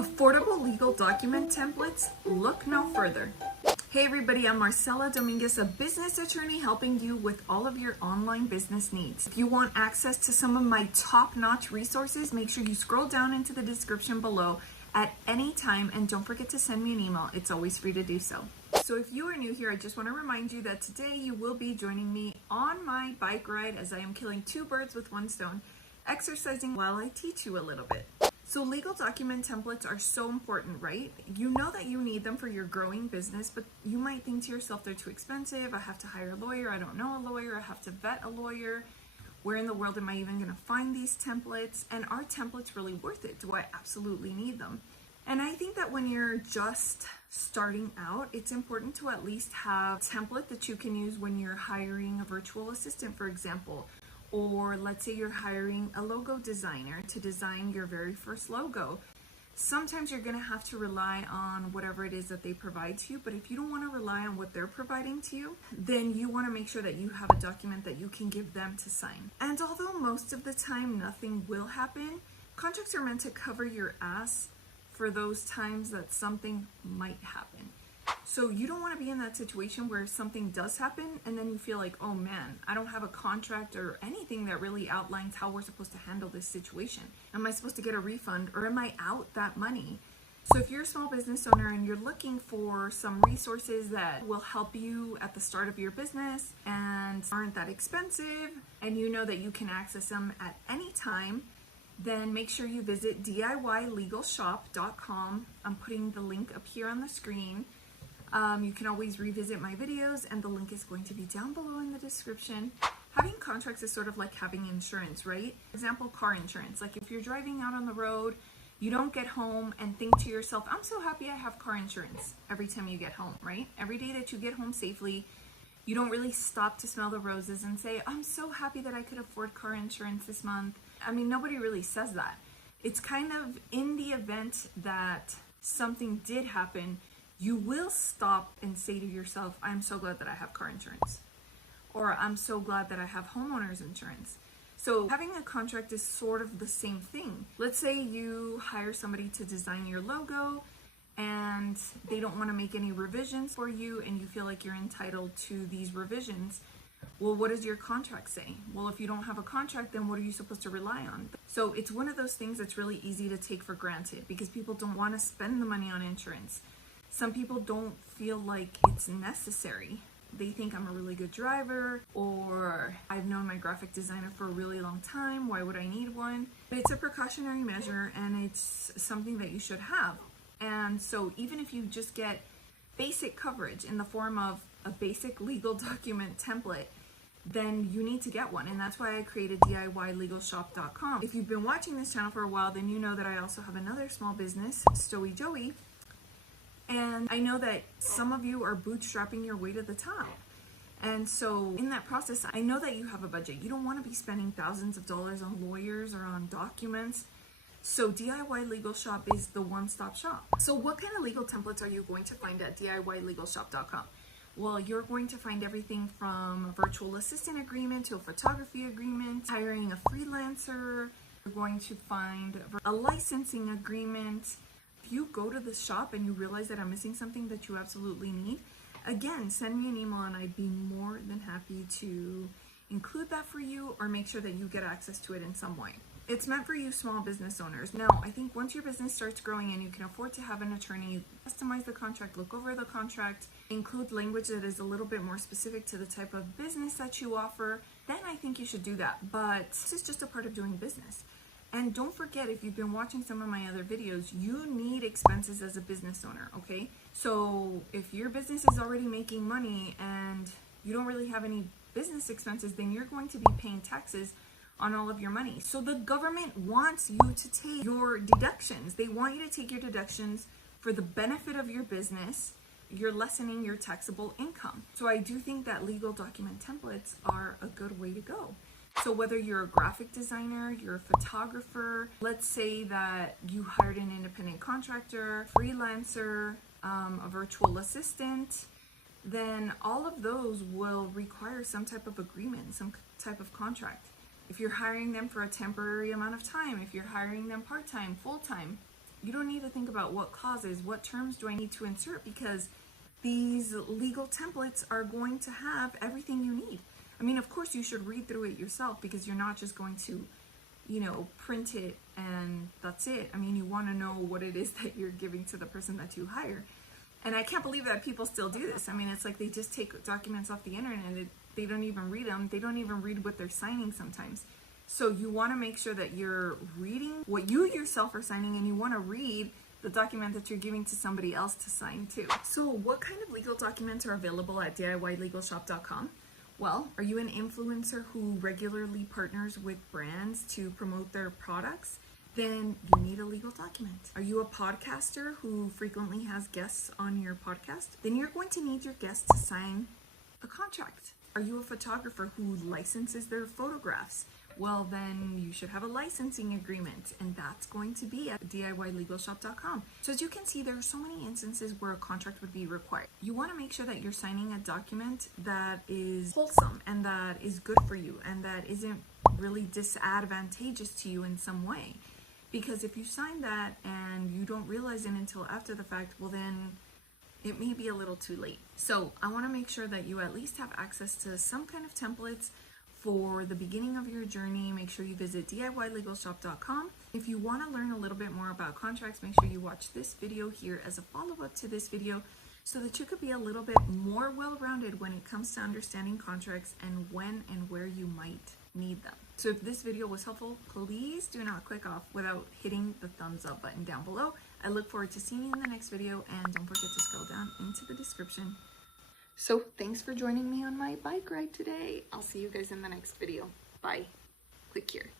Affordable legal document templates? Look no further. Hey everybody, I'm Marcella Dominguez, a business attorney helping you with all of your online business needs. If you want access to some of my top-notch resources, make sure you scroll down into the description below at any time, and don't forget to send me an email. It's always free to do so. So if you are new here, I just want to remind you that today you will be joining me on my bike ride as I am killing two birds with one stone, exercising while I teach you a little bit. So legal document templates are so important, right? You know that you need them for your growing business, but you might think to yourself, they're too expensive. I have to hire a lawyer. I don't know a lawyer. I have to vet a lawyer. Where in the world am I even going to find these templates? And are templates really worth it? Do I absolutely need them? And I think that when you're just starting out, it's important to at least have a template that you can use when you're hiring a virtual assistant, for example. Or let's say you're hiring a logo designer to design your very first logo. Sometimes you're going to have to rely on whatever it is that they provide to you, but if you don't want to rely on what they're providing to you, then you want to make sure that you have a document that you can give them to sign. And although most of the time nothing will happen, contracts are meant to cover your ass for those times that something might happen. So you don't want to be in that situation where something does happen and then you feel like, oh man, I don't have a contract or anything that really outlines how we're supposed to handle this situation. Am I supposed to get a refund, or am I out that money? So if you're a small business owner and you're looking for some resources that will help you at the start of your business and aren't that expensive, and you know that you can access them at any time, then make sure you visit DIYLegalShopcom. I'm putting the link up here on the screen. You can always revisit my videos, and the link is going to be down below in the description. Having contracts is sort of like having insurance, right? For example, car insurance. Like if you're driving out on the road, you don't get home and think to yourself, I'm so happy I have car insurance every time you get home, right? Every day that you get home safely, you don't really stop to smell the roses and say, I'm so happy that I could afford car insurance this month. I mean, nobody really says that. It's kind of in the event that something did happen, you will stop and say to yourself, I'm so glad that I have car insurance, or I'm so glad that I have homeowner's insurance. So having a contract is sort of the same thing. Let's say you hire somebody to design your logo and they don't want to make any revisions for you, and you feel like you're entitled to these revisions. Well, what does your contract say? Well, if you don't have a contract, then what are you supposed to rely on? So it's one of those things that's really easy to take for granted because people don't want to spend the money on insurance. Some people don't feel like it's necessary. They think I'm a really good driver, or I've known my graphic designer for a really long time. Why would I need one? But it's a precautionary measure, and it's something that you should have. And so even if you just get basic coverage in the form of a basic legal document template, then you need to get one. And that's why I created DIYLegalShop.com. If you've been watching this channel for a while, then you know that I also have another small business, Stowy Joey. And I know that some of you are bootstrapping your way to the top. And so in that process, I know that you have a budget. You don't want to be spending thousands of dollars on lawyers or on documents. So DIY Legal Shop is the one-stop shop. So what kind of legal templates are you going to find at DIYLegalShop.com? Well, you're going to find everything from a virtual assistant agreement to a photography agreement, hiring a freelancer. You're going to find a licensing agreement. If you go to the shop and you realize that I'm missing something that you absolutely need, again, send me an email and I'd be more than happy to include that for you or make sure that you get access to it in some way. It's meant for you small business owners. Now, I think once your business starts growing and you can afford to have an attorney customize the contract, look over the contract, include language that is a little bit more specific to the type of business that you offer, then I think you should do that. But this is just a part of doing business. And don't forget, if you've been watching some of my other videos, you need expenses as a business owner, okay? So if your business is already making money and you don't really have any business expenses, then you're going to be paying taxes on all of your money. So the government wants you to take your deductions. They want you to take your deductions for the benefit of your business. You're lessening your taxable income. So I do think that legal document templates are a good way to go. So whether you're a graphic designer, you're a photographer, let's say that you hired an independent contractor, freelancer, a virtual assistant, then all of those will require some type of agreement, some type of contract. If you're hiring them for a temporary amount of time, if you're hiring them part-time, full-time, You don't need to think about what clauses, what terms do I need to insert, because these legal templates are going to have everything you need. I mean, of course you should read through it yourself, because you're not just going to, you know, print it and that's it. I mean, you want to know what it is that you're giving to the person that you hire. And I can't believe that people still do this. I mean, it's like they just take documents off the internet and they don't even read them. They don't even read what they're signing sometimes. So you want to make sure that you're reading what you yourself are signing, and you want to read the document that you're giving to somebody else to sign too. So what kind of legal documents are available at DIYLegalShop.com? Well, are you an influencer who regularly partners with brands to promote their products? Then you need a legal document. Are you a podcaster who frequently has guests on your podcast? Then you're going to need your guests to sign a contract. Are you a photographer who licenses their photographs? Well, then you should have a licensing agreement, and that's going to be at DIYLegalShop.com. So as you can see, there are so many instances where a contract would be required. You want to make sure that you're signing a document that is wholesome and that is good for you and that isn't really disadvantageous to you in some way. Because if you sign that and you don't realize it until after the fact, well then it may be a little too late. So I want to make sure that you at least have access to some kind of templates for the beginning of your journey. Make sure you visit DIYLegalShop.com. If you want to learn a little bit more about contracts, make sure you watch this video here as a follow-up to this video so that you could be a little bit more well-rounded when it comes to understanding contracts and when and where you might need them. So if this video was helpful, please do not click off without hitting the thumbs up button down below. I look forward to seeing you in the next video, and don't forget to scroll down into the description. So thanks for joining me on my bike ride today. I'll see you guys in the next video. Bye. Click here.